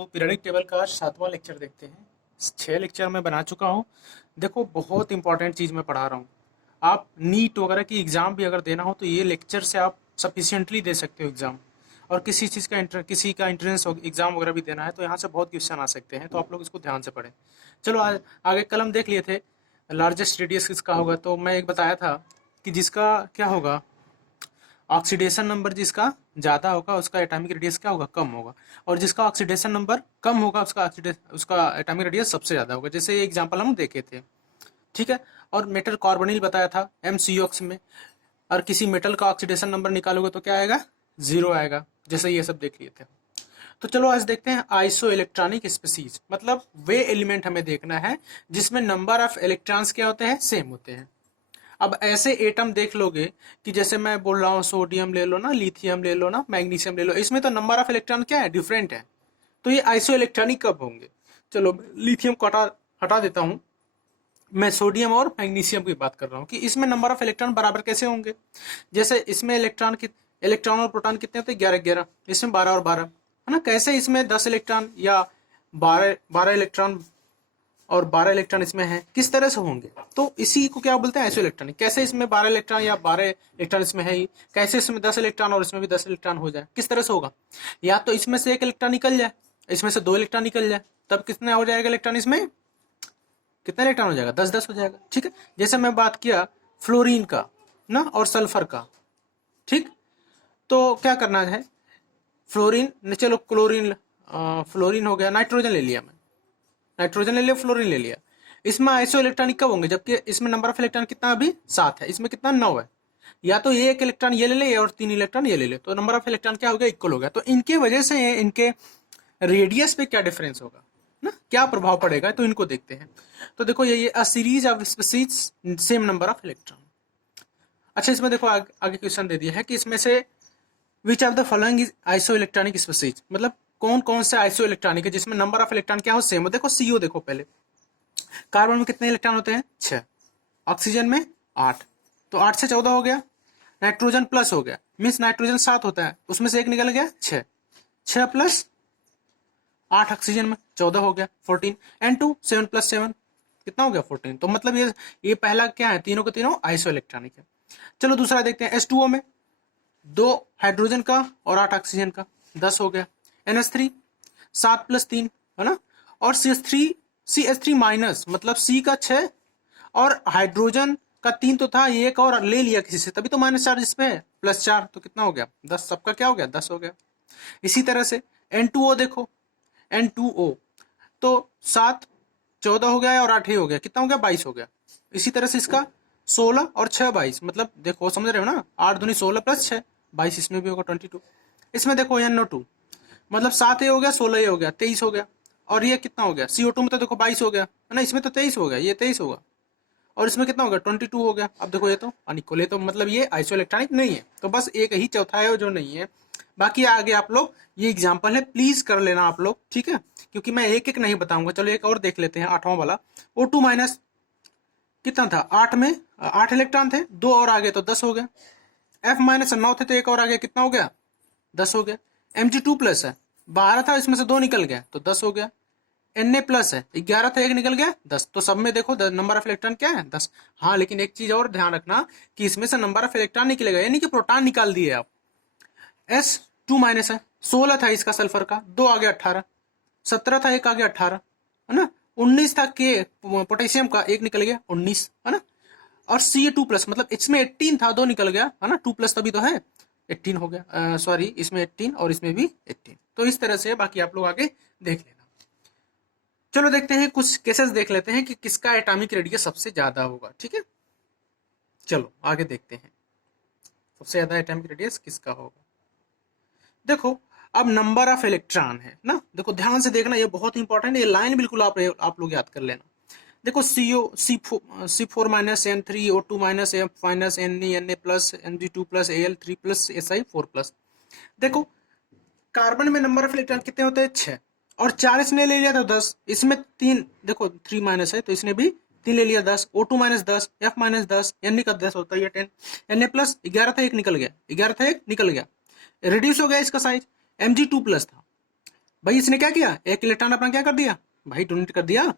तो periodic table का 7वां lecture देखते हैं। 6 लेक्चर मैं बना चुका हूँ। देखो बहुत इंपॉर्टेंट चीज़ मैं पढ़ा रहा हूँ। आप नीट वगैरह की एग्ज़ाम भी अगर देना हो तो ये लेक्चर से आप सफिशिएंटली दे सकते हो एग्ज़ाम। और किसी चीज़ का किसी का एंट्रेंस एग्ज़ाम वगैरह भी देना है तो यहाँ से बहुत क्वेश्चन आ सकते हैं, तो आप लोग इसको ध्यान से पढ़ें। चलो आगे कलम देख लिए थे। लार्जेस्ट रेडियस किसका होगा, तो मैं एक बताया था कि जिसका क्या होगा, ऑक्सीडेशन नंबर जिसका ज़्यादा होगा उसका एटॉमिक रेडियस क्या होगा, कम होगा। और जिसका ऑक्सीडेशन नंबर कम होगा उसका एटॉमिक रेडियस सबसे ज़्यादा होगा। जैसे ये एग्जांपल हम देखे थे, ठीक है। और मेटल कार्बोनिल बताया था MCOX में। और किसी मेटल का ऑक्सीडेशन नंबर निकालोगे तो क्या आएगा, 0 आएगा। जैसे ये सब देख लिए थे। तो चलो आज देखते हैं आइसो इलेक्ट्रॉनिक स्पीसीज, मतलब वे एलिमेंट हमें देखना है जिसमें नंबर ऑफ इलेक्ट्रॉन्स क्या होते हैं, सेम होते हैं। अब ऐसे एटम देख लोगे कि जैसे मैं बोल रहा हूँ सोडियम ले लो ना, लिथियम ले लो ना, मैग्नीशियम ले लो, इसमें तो नंबर ऑफ इलेक्ट्रॉन क्या है, डिफरेंट है। तो ये आइसो इलेक्ट्रॉनिक कब होंगे। चलो लिथियम को हटा हटा देता हूँ, मैं सोडियम और मैग्नीशियम की बात कर रहा हूँ कि इसमें नंबर ऑफ इलेक्ट्रॉन बराबर कैसे होंगे। जैसे इसमें इलेक्ट्रॉन और प्रोटॉन कितने होते हैं, 11 11। इसमें 12 और 12 है ना। कैसे इसमें 10 इलेक्ट्रॉन या 12 इलेक्ट्रॉन और 12 इलेक्ट्रॉन इसमें है, किस तरह से होंगे। तो इसी को क्या बोलते हैं, आइसो इलेक्ट्रॉनिक। कैसे इसमें 12 इलेक्ट्रॉन या 12 इलेक्ट्रॉन इसमें है ही, कैसे इसमें 10 इलेक्ट्रॉन और इसमें भी 10 इलेक्ट्रॉन हो जाए, किस तरह से होगा। या तो इसमें से एक इलेक्ट्रॉन निकल जाए, इसमें से 2 इलेक्ट्रॉन निकल जाए, तब कितना हो जाएगा इलेक्ट्रॉन, इसमें कितना इलेक्ट्रॉन हो जाएगा, 10 10 हो जाएगा। ठीक है। जैसे मैं बात किया फ्लोरीन का ना और सल्फर का, ठीक। तो क्या करना है, फ्लोरीन चलो क्लोरीन, फ्लोरीन हो गया, नाइट्रोजन ले लिया मैं, नाइट्रोजन ले लिया, फ्लोरीन ले लिया। इसमें आइसो इलेक्ट्रॉनिक कब होंगे, जबकि इसमें नंबर ऑफ इलेक्ट्रॉन कितना अभी 7 है, इसमें कितना 9 है। या तो ये एक इलेक्ट्रॉन ये ले ले और 3 इलेक्ट्रॉन ये ले ले, तो नंबर ऑफ इलेक्ट्रॉन क्या हो गया, इक्वल हो गया। तो इनके वजह से इनके रेडियस पे क्या डिफरेंस होगा ना, क्या प्रभाव पड़ेगा, तो इनको देखते हैं। तो देखो ये a series of species same number of electron. अच्छा इसमें देखो आगे क्वेश्चन दे दिया है कि इसमें से which of the following is iso electronic species, मतलब कौन कौन से आइसो इलेक्ट्रॉनिक है जिसमें नंबर ऑफ इलेक्ट्रॉन क्या हो, सेम हो। देखो CO देखो पहले, कार्बन में कितने इलेक्ट्रॉन होते हैं, 6। ऑक्सीजन में 8, तो 8 से 14 हो गया। नाइट्रोजन प्लस हो गया, मीन्स नाइट्रोजन 7 होता है, उसमें से एक निकल गया 6। 6 प्लस 8 ऑक्सीजन में 14 हो गया, 14। N2 7 प्लस 7 कितना हो गया, 14। तो मतलब ये पहला क्या है, तीनों के तीनों आइसो इलेक्ट्रॉनिक है। चलो दूसरा देखते हैं, H2O में 2 हाइड्रोजन का और 8 ऑक्सीजन का, 10 हो गया। NH3 7 प्लस 3 है ना। और CH3 माइनस, मतलब C का 6 और हाइड्रोजन का 3 तो था, ये एक और ले लिया किसी से, तभी तो -4 इस पे है, +4 तो कितना हो गया 10, सबका क्या हो गया 10 हो गया। इसी तरह से N2O देखो, N2O तो 7 14 हो गया और 8 ही हो गया, कितना हो गया 22 हो गया। इसी तरह से इसका 16 और 6 22, मतलब देखो समझ रहे हो ना, 8 दूनी 16 प्लस 6 22, इसमें भी होगा 22। इसमें देखो NO2, मतलब 7 ये हो गया, 16 ये हो गया, 23 हो गया। और ये कितना हो गया, CO2 में तो देखो 22 हो गया है ना, इसमें तो 23 हो गया, ये 23 होगा। और इसमें कितना हो गया 22 हो गया। अब देखो ये तो अनिक्वल है, तो मतलब ये आइसो इलेक्ट्रॉनिक नहीं है। तो बस एक ही चौथा है जो नहीं है, बाकी आगे आप लोग ये एग्जाम्पल है प्लीज कर लेना आप लोग, ठीक है, क्योंकि मैं एक एक नहीं बताऊंगा। चलो एक और देख लेते हैं, 8वां वाला। O2 माइनस कितना था, 8 में 8 इलेक्ट्रॉन थे, 2 और आगे तो 10 हो गया। F माइनस 9 थे तो एक और आगे कितना हो गया, 10 हो गया। Mg2 प्लस है, 12 था इसमें से 2 निकल गया तो 10 हो गया। Na प्लस है, 11 था एक निकल गया 10, तो सब में देखो नंबर ऑफ इलेक्ट्रॉन क्या है 10। हाँ लेकिन एक चीज और ध्यान रखना कि इसमें से नंबर ऑफ इलेक्ट्रॉन निकलेगा, यानी कि प्रोटॉन निकाल दिए आप। S2 माइनस है, 16 था इसका सल्फर का, 2 आ गया 18। 17 था एक आ गया 18 है ना। 19 था के पोटेशियम का, एक निकल गया 19 है ना। और Ca2 प्लस, मतलब इसमें 18 था, 2 निकल गया है ना, 2 प्लस तभी तो है, 18 हो गया। सॉरी इसमें 18 और इसमें भी 18। तो इस तरह से बाकी आप लोग आगे देख लेना। चलो देखते हैं कुछ केसेस देख लेते हैं कि किसका एटॉमिक रेडियस सबसे ज्यादा होगा, ठीक है। चलो आगे देखते हैं सबसे ज्यादा एटॉमिक रेडियस किसका होगा। देखो अब नंबर ऑफ इलेक्ट्रॉन है ना, देखो ध्यान से देखना, ये बहुत इंपॉर्टेंट है, ये लाइन बिल्कुल आप लोग याद कर लेना। देखो C4 minus N3, O2 minus F minus Na plus Mg2 plus Al3 plus Si4 plus. देखो कार्बन में नंबर ऑफ इलेक्ट्रॉन कितने होते हैं, 6, और 4 इसने ले लिया तो 10, इसमें 3 देखो 3 माइनस है तो इसने भी 3 ले लिया, 10। O2 minus 10, F minus 10, Na का 10 होता है, ये 10। Na प्लस 11 था एक निकल गया, 11 था एक निकल गया, रिड्यूस हो गया इसका साइज। Mg2 प्लस था, भाई इसने क्या किया, एक इलेक्ट्रॉन अपना क्या कर दिया भाई, डोनेट कर दिया,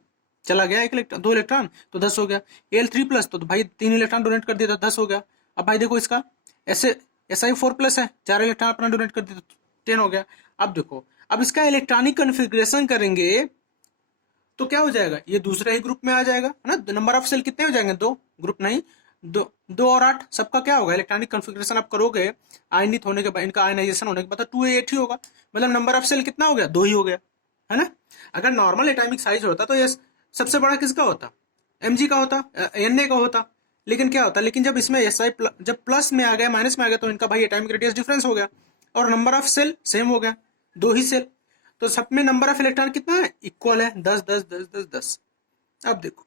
चला गया एक इलेक्ट्रॉन, 2 इलेक्ट्रॉन तो 10 हो गया। Al3+ तो भाई 3 इलेक्ट्रॉन डोनेट कर दिया तो 10 हो गया। अब भाई देखो इसका ऐसे Si4+ है, 4 इलेक्ट्रॉन अपना डोनेट कर दिया तो 10 हो गया। अब देखो, अब इसका इलेक्ट्रॉनिक कन्फिग्रेशन करेंगे तो क्या हो जाएगा, ये दूसरे ही ग्रुप में आ जाएगा, है ना। नंबर ऑफ सेल कितने हो जाएंगे, 2, ग्रुप नहीं, 2 और 8 सबका क्या होगा, इलेक्ट्रॉनिक कन्फिग्रेशन आप करोगे आयनित होने के बाद, इनका आयनाइजेशन होने के बाद 2A8 ही होगा, मतलब नंबर ऑफ सेल कितना हो गया, 2 ही हो गया, है ना। अगर नॉर्मल एटॉमिक साइज होता तो ये सबसे बड़ा किसका होता, Mg का होता, Na का होता। लेकिन क्या होता, लेकिन जब इसमें जब प्लस में आ गया माइनस में आ गया तो इनका भाई एटॉमिक रेडियस डिफरेंस हो गया और नंबर ऑफ सेल सेम हो गया, 2 ही सेल। तो सब में नंबर ऑफ इलेक्ट्रॉन कितना है, इक्वल है, 10 10 10 10 10। अब देखो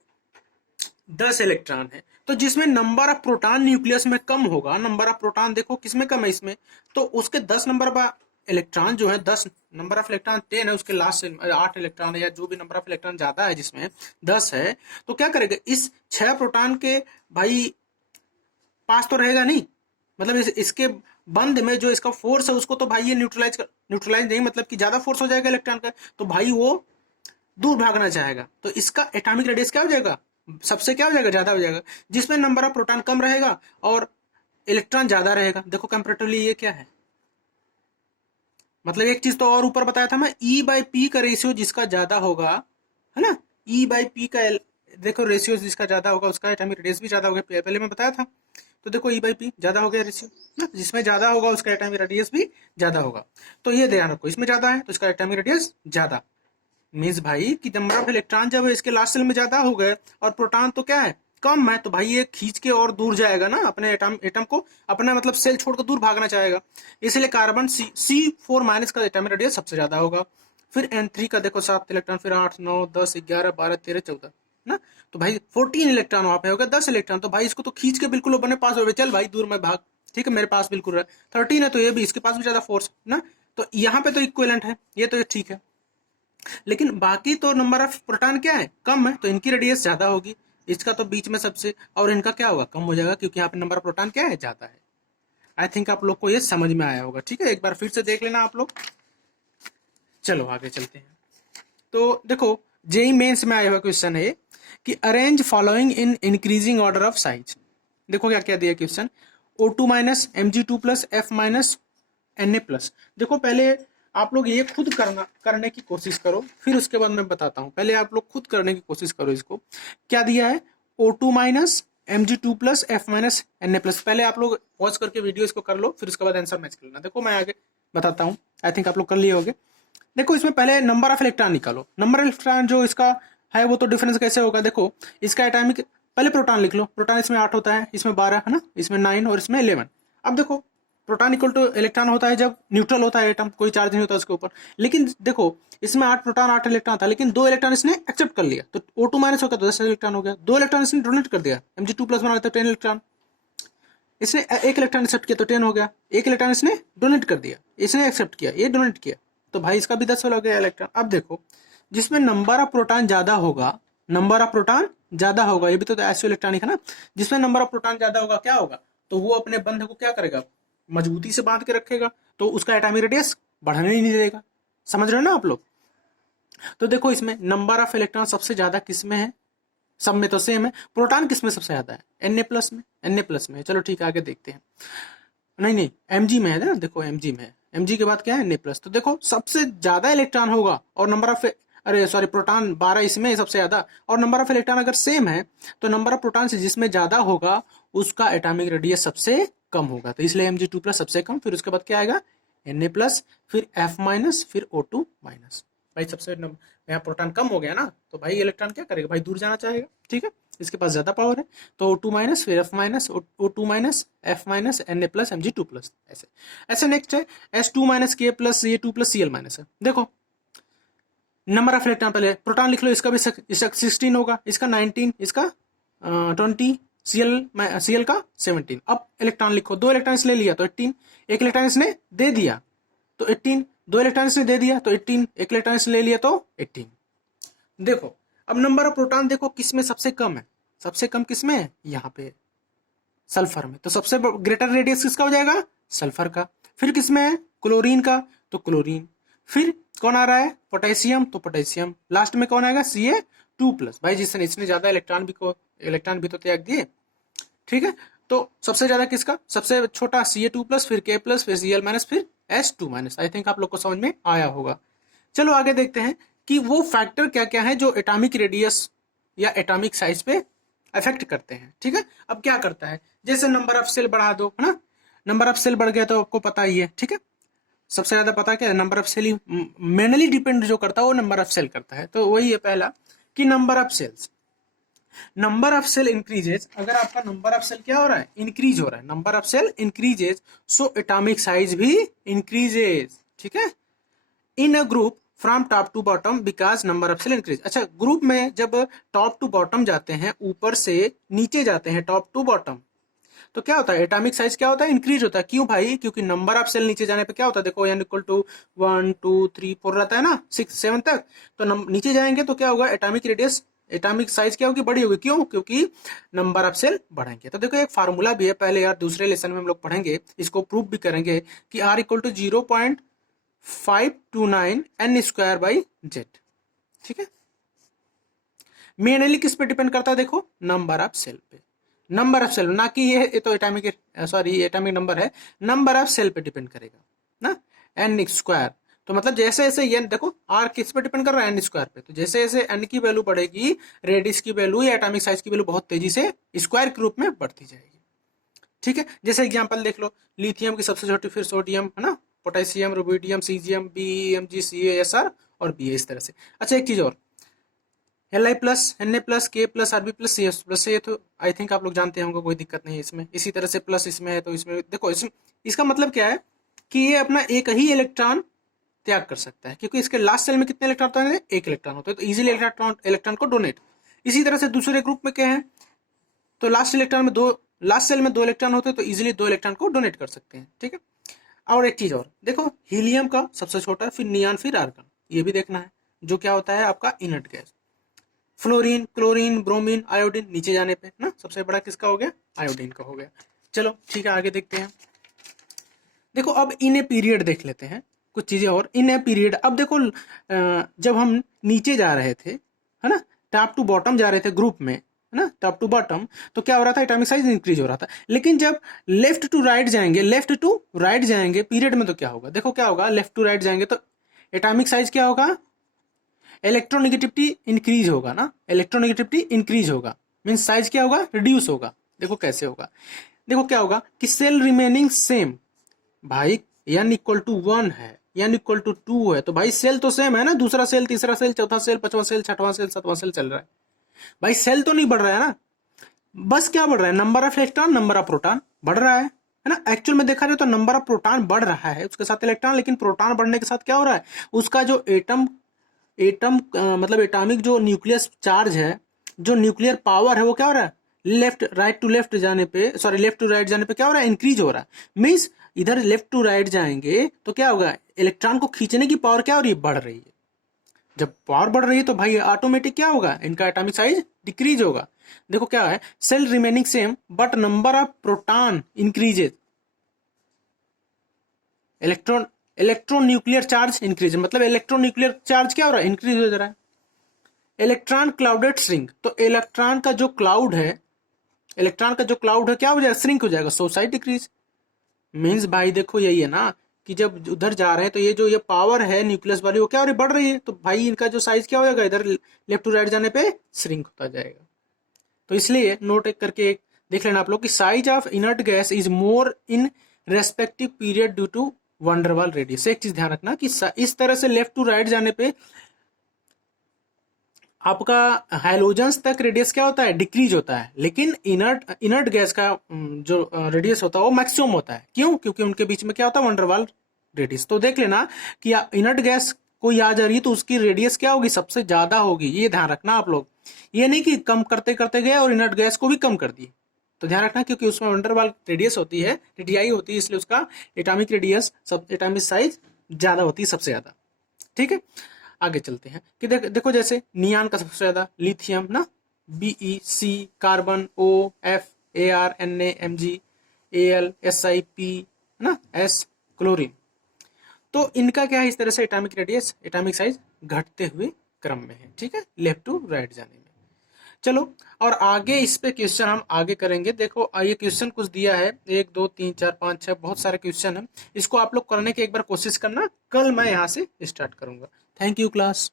10 इलेक्ट्रॉन है तो जिसमें नंबर ऑफ प्रोटॉन न्यूक्लियस में कम होगा, नंबर ऑफ प्रोटॉन देखो किसमें कम है इसमें, तो उसके 10 नंबर ऑफ इलेक्ट्रॉन जो है, 10 नंबर ऑफ इलेक्ट्रॉन 10 है, उसके लास्ट से 8 इलेक्ट्रॉन है या जो भी नंबर ऑफ इलेक्ट्रॉन ज्यादा है जिसमें 10 है, तो क्या करेगा, इस 6 प्रोटॉन के भाई पास तो रहेगा नहीं, मतलब इसके बंद में जो इसका फोर्स है उसको तो भाई ये न्यूट्रलाइज नहीं, मतलब कि ज्यादा फोर्स हो जाएगा इलेक्ट्रॉन का, तो भाई वो दूर भागना चाहेगा, तो इसका एटॉमिक रेडियस क्या हो जाएगा, सबसे क्या हो जाएगा, ज्यादा हो जाएगा। जिसमें नंबर ऑफ प्रोटॉन कम रहेगा और इलेक्ट्रॉन ज्यादा रहेगा। देखो कंपेरेटिवली ये क्या है, मतलब एक चीज तो और ऊपर बताया था मैं, E/P का रेशियो जिसका ज्यादा होगा, है ना, E/P का देखो रेशियो जिसका ज्यादा होगा उसका एटॉमिक रेडियस भी ज्यादा होगा, पहले मैं बताया था। तो देखो E/P ज्यादा हो गया रेशियो ना, जिसमें ज्यादा होगा उसका एटॉमिक रेडियस भी ज्यादा होगा। तो ये ध्यान रखो, इसमें ज्यादा है तो इसका एटॉमिक रेडियस ज्यादा, मीन्स भाई कि नंबर ऑफ इलेक्ट्रॉन जब इसके लास्ट सेल में ज्यादा हो गए और प्रोटॉन तो क्या है, कम है, तो भाई ये खींच के और दूर जाएगा ना, अपने एटम को अपना मतलब सेल छोड़कर दूर भागना चाहेगा। इसलिए कार्बन C4- का एटॉमिक रेडियस सबसे ज्यादा होगा। फिर N3 का देखो 7 इलेक्ट्रॉन, फिर 8 9 10 11 12 13 14 ना, तो भाई 14 इलेक्ट्रॉन वहां पे हो गया, 10 इलेक्ट्रॉन, तो भाई इसको तो खींच के बिल्कुल अपने पास हो गए, चल भाई दूर में भाग, ठीक है मेरे पास बिल्कुल रहा। 13 है तो ये भी इसके पास भी ज्यादा फोर्स ना, तो यहाँ पे तो इक्विवेलेंट है, ये तो ठीक है। लेकिन बाकी तो नंबर ऑफ प्रोटॉन क्या है, कम है, तो इनकी रेडियस ज्यादा होगी, इसका तो बीच में सबसे, और इनका क्या होगा, कम हो जाएगा, क्योंकि यहाँ पे नंबर ऑफ प्रोटॉन क्या है, ज्यादा है। आई थिंक आप लोग को ये समझ में आया होगा, ठीक है, एक बार फिर से देख लेना आप लोग। चलो आगे चलते हैं। तो देखो जेई मेंस में आया हुआ क्वेश्चन है कि arrange following in increasing order of size. देखो क्या क्या दिया क्वेश्चन, O2-Mg2+, F-Na+। देखो पहले आप लोग ये खुद करने की कोशिश करो, फिर उसके बाद मैं बताता हूँ, पहले आप लोग खुद करने की कोशिश करो। इसको क्या दिया है, O2-Mg2+, F-Na+। पहले आप लोग पॉज करके वीडियो इसको कर लो, फिर उसके बाद आंसर मैच कर लेना। देखो मैं आगे बताता हूँ, आई थिंक आप लोग कर लिए होंगे। देखो इसमें पहले नंबर ऑफ इलेक्ट्रॉन निकालो, नंबर ऑफ इलेक्ट्रॉन जो इसका है वो तो डिफरेंस कैसे होगा, देखो इसका एटॉमिक, पहले प्रोटॉन लिख लो, प्रोटॉन इसमें 8 होता है, इसमें 12 है ना, इसमें 9 और इसमें 11। अब देखो प्रोटॉन इक्वल टू इलेक्ट्रॉन होता है जब न्यूट्रल होता है एटम, कोई चार्ज नहीं होता उसके ऊपर। लेकिन देखो इसमें 8 प्रोटॉन 8 इलेक्ट्रॉन था, लेकिन 2 इलेक्ट्रॉन इसने एक्सेप्ट कर लिया, तो O2- होगा तो 10 इलेक्ट्रॉन हो गया, 2 इलेक्ट्रॉन इसने डोनेट कर दिया, Mg2+ बना तो 10 इलेक्ट्रॉन, इसने एक इलेक्ट्रॉन एक्सेप्ट किया तो 10 हो गया, एक इलेक्ट्रॉन इसने डोनेट कर दिया, इसने एक्सेप्ट किया, ये डोनेट किया, तो भाई इसका भी 10 हो गया इलेक्ट्रॉन। अब देखो जिसमें नंबर ऑफ प्रोटॉन ज्यादा होगा, नंबर ऑफ प्रोटॉन ज्यादा होगा, ये भी तो ऐसे इलेक्ट्रॉनिक है ना, जिसमें नंबर ऑफ प्रोटॉन ज्यादा होगा क्या होगा, तो वो अपने बंध को क्या करेगा, मजबूती से बांध के रखेगा, तो उसका एटॉमिक रेडियस बढ़ने ही नहीं देगा। समझ रहे हो ना आप लोग। तो देखो इसमें नंबर ऑफ इलेक्ट्रॉन सबसे ज्यादा किस में है, सब में तो सेम है, प्रोटॉन किस में सबसे ज्यादा है, Na+ में। चलो ठीक है आगे देखते हैं। नहीं नहीं Mg में है ना, देखो Mg में है, Mg के बाद क्या है Na+। तो देखो सबसे ज्यादा इलेक्ट्रॉन होगा और नंबर ऑफ, अरे सॉरी प्रोटॉन 12 इसमें है सबसे ज्यादा, और नंबर ऑफ इलेक्ट्रॉन अगर सेम है तो नंबर ऑफ प्रोटॉन से जिसमें ज्यादा होगा उसका एटॉमिक रेडियस सबसे कम होगा, तो इसलिए Mg2+ सबसे कम, फिर उसके बाद क्या आएगा Na+, फिर F-, फिर O2-। भाई सबसे यहाँ प्रोटॉन कम हो गया ना, तो भाई इलेक्ट्रॉन क्या करेगा भाई, दूर जाना चाहेगा, ठीक है, इसके पास ज्यादा पावर है, तो O2-, फिर F-, O2-, F-, Na+, Mg2+। ऐसे ऐसे नेक्स्ट है S2- K+, A2+, Cl- है। देखो नंबर ऑफ इलेक्ट्रॉन, पहले प्रोटॉन लिख लो, इसका भी 16 होगा, इसका 19, इसका 20, Cl का 17। अब इलेक्ट्रॉन लिखो, 2 इलेक्ट्रॉन ले लिया तो 18, एक इलेक्ट्रॉन इसने दे दिया तो 18, 2 इलेक्ट्रॉन इसने दे दिया तो 18, एक इलेक्ट्रॉन इसने ले लिया तो 18। देखो अब नंबर ऑफ प्रोटॉन देखो किसमें सबसे कम है, सबसे कम किसमें है, यहाँ पे सल्फर में, तो सबसे ग्रेटर रेडियस किसका हो जाएगा, सल्फर का। फिर किसमें है, क्लोरीन का, तो क्लोरीन। फिर कौन आ रहा है, पोटेशियम, तो पोटेशियम लास्ट में कौन आएगा, Ca2+। भाई जिसने इसने ज्यादा इलेक्ट्रॉन भी तो त्याग दिए, ठीक है। तो सबसे ज्यादा किसका, सबसे छोटा Ca2+, फिर K+, फिर Cl-, फिर H2-। आई थिंक आप लोग को समझ में आया होगा। चलो आगे देखते हैं कि वो फैक्टर क्या क्या है जो एटॉमिक रेडियस या एटॉमिक साइज पे अफेक्ट करते हैं, ठीक है। अब क्या करता है, जैसे नंबर ऑफ सेल बढ़ा दो, है ना, नंबर ऑफ सेल बढ़ गया तो आपको पता ही है, ठीक है। सबसे ज्यादा पता क्या है, नंबर ऑफ सेल ही मेनली डिपेंड जो करता है वो नंबर ऑफ सेल करता है। तो वही है पहला कि number of cells, number of cell increases, अगर आपका नंबर ऑफ सेल क्या हो रहा है, इंक्रीज हो रहा है, number of cell increases, so atomic size भी इंक्रीजेज, ठीक है, in a group from top to bottom because number of cell increase. अच्छा, ग्रुप में जब टॉप टू बॉटम जाते हैं, ऊपर से नीचे जाते हैं, टॉप टू बॉटम, तो क्या होता है, एटॉमिक साइज क्या होता है, इंक्रीज होता है। क्यों भाई, क्योंकि नंबर ऑफ सेल नीचे जाने पे क्या होता है, देखो n इक्वल टू 1 2 3 4 रहता है ना, 6 7 तक, तो नीचे जाएंगे तो क्या होगा, एटॉमिक रेडियस, एटॉमिक साइज क्या होगी, बड़ी होगी। क्यों, क्योंकि नंबर ऑफ सेल बढ़ेंगे। तो देखो एक फार्मूला भी है, पहले यार दूसरे लेसन में हम लोग पढ़ेंगे, इसको प्रूव भी करेंगे कि R इक्वल टू 0.529 n²/z, ठीक है। मेनली किस पे डिपेंड करता है, देखो नंबर ऑफ सेल पे, नंबर ऑफ सेल, ना कि ये तो एटॉमिक, सॉरी एटॉमिक नंबर है, नंबर ऑफ सेल पे डिपेंड करेगा ना, n²। तो मतलब जैसे जैसे ये देखो r किस पे डिपेंड कर रहा है, n² पे, तो जैसे जैसे n की वैल्यू बढ़ेगी, रेडियस की वैल्यू या एटॉमिक साइज की वैल्यू बहुत तेजी से स्क्वायर के रूप में बढ़ती जाएगी, ठीक है। जैसे एग्जांपल देख लो, लिथियम की सबसे छोटी, फिर सोडियम, है ना, potassium, rubidium, caesium, BeMg, CaSr और Ba, इस तरह से। अच्छा एक चीज और, Li+, Na+, K+, Rb+, Cs+, ये तो आई थिंक आप लोग जानते होंगे, कोई दिक्कत नहीं है इसमें। इसी तरह से प्लस इसमें है, तो इसमें देखो इसका मतलब क्या है कि ये अपना एक ही इलेक्ट्रॉन त्याग कर सकता है, क्योंकि इसके लास्ट सेल में कितने इलेक्ट्रॉन होते हैं, एक इलेक्ट्रॉन होता है, तो इजीली इलेक्ट्रॉन को डोनेट। इसी तरह से दूसरे ग्रुप में क्या है, तो लास्ट सेल में 2 इलेक्ट्रॉन होते हैं, तो इजीली 2 इलेक्ट्रॉन को डोनेट कर सकते हैं, ठीक है। और एक चीज और देखो, हीलियम का सबसे छोटा, फिर नियॉन, फिर आर्गन, ये भी देखना है, जो क्या होता है आपका inert gas. Fluorine, chlorine, bromine, iodine नीचे जाने पे ना, सबसे बड़ा किसका हो गया, आयोडीन का हो गया। चलो ठीक है, आगे देखते हैं। देखो अब इन ए पीरियड देख लेते हैं कुछ चीजें और, इन ए पीरियड। अब देखो जब हम नीचे जा रहे थे, है ना, टॉप टू बॉटम जा रहे थे ग्रुप में, है ना, टॉप टू बॉटम, तो क्या हो रहा था, एटॉमिक साइज इंक्रीज हो रहा था। लेकिन जब लेफ्ट टू राइट जाएंगे पीरियड में, तो क्या होगा, देखो क्या होगा, लेफ्ट टू राइट जाएंगे तो एटॉमिक साइज क्या होगा, इलेक्ट्रोनेगेटिविटी इंक्रीज होगा ना, इलेक्ट्रोनेगेटिविटी इंक्रीज होगा, मीन्स साइज क्या होगा, रिड्यूस होगा। देखो कैसे होगा, देखो क्या होगा कि सेल रिमेनिंग सेम, भाई n इक्वल टू 1 है, n इक्वल टू 2 है, तो भाई सेल तो सेम है ना, दूसरा सेल, तीसरा सेल, चौथा सेल, पांचवा सेल, छठवां सेल, सातवां सेल चल रहा है, भाई सेल तो नहीं बढ़ रहा है ना, बस क्या बढ़ रहा है, number of electron, number of proton बढ़ रहा है ना। एक्चुअल में देखा जाए तो नंबर ऑफ प्रोटॉन बढ़ रहा है, उसके साथ इलेक्ट्रॉन, लेकिन प्रोटॉन बढ़ने के साथ क्या हो रहा है, उसका जो एटम मतलब एटॉमिक जो न्यूक्लियस चार्ज है, जो न्यूक्लियर पावर है, वो क्या हो रहा है, लेफ्ट टू राइट जाने पे क्या हो रहा है, इंक्रीज हो रहा है। मीन्स इधर लेफ्ट टू राइट जाएंगे तो क्या होगा, इलेक्ट्रॉन को खींचने की पावर क्या हो रही है, बढ़ रही है। जब पावर बढ़ रही है तो भाई ऑटोमेटिक क्या होगा, इनका एटॉमिक साइज डिक्रीज होगा। देखो क्या है, cell remaining same but number of proton increases, electron electron nuclear charge increase, मतलब इलेक्ट्रॉन न्यूक्लियर चार्ज क्या हो रहा है, इंक्रीज हो जा रहा है। इलेक्ट्रॉन क्लाउडेड श्रिंक, तो इलेक्ट्रॉन का जो क्लाउड है, क्या हो जाएगा, श्रिंक हो जाएगा, सो साइज डिक्रीज। मीन्स भाई देखो यही है ना, कि जब उधर जा रहे हैं तो ये पावर है न्यूक्लियस वाली, वो क्या हो रही, बढ़ रही है, तो भाई इनका जो साइज क्या हो जाएगा, इधर लेफ्ट टू राइट जाने पे श्रिंक होता जाएगा। तो इसलिए नोट एक करके एक देख लेना आप लोग कि size of inert gas is more in respective period due to van der Waals radius. एक चीज ध्यान रखना कि इस तरह से लेफ्ट टू राइट जाने पे आपका हाइलोजन्स तक रेडियस क्या होता है, डिक्रीज होता है, लेकिन इनर्ट गैस का जो रेडियस होता है वो मैक्सिमम होता है। क्यों, क्योंकि उनके बीच में क्या होता है, वंडरवाल रेडियस। तो देख लेना कि इनर्ट गैस कोई आ जा रही है तो उसकी रेडियस क्या होगी, सबसे ज्यादा होगी, ये ध्यान रखना आप लोग। ये नहीं कि कम करते करते गए और इनर्ट गैस को भी कम कर दिए, तो ध्यान रखना, क्योंकि उसमें वंडरवाल रेडियस होती है, रेडियाई होती है, इसलिए उसका एटॉमिक रेडियस, सब एटॉमिक साइज ज्यादा होती है, सबसे ज्यादा, ठीक है। आगे चलते हैं कि देखो जैसे नियान का सबसे ज्यादा, लिथियम ना, BeC, carbon OF, Ar, Na, Mg, Al, Si, P, है ना, S, क्लोरीन। तो इनका क्या है, इस तरह से एटॉमिक रेडियस, एटॉमिक साइज घटते हुए क्रम में है, ठीक है, लेफ्ट टू राइट जाने में। चलो, और आगे इस पे क्वेश्चन हम आगे करेंगे। देखो ये क्वेश्चन कुछ दिया है, 1 2 3 4 5 6, बहुत सारे क्वेश्चन है। इसको आप लोग करने की एक बार कोशिश करना, कल मैं यहाँ से स्टार्ट करूंगा। Thank you class.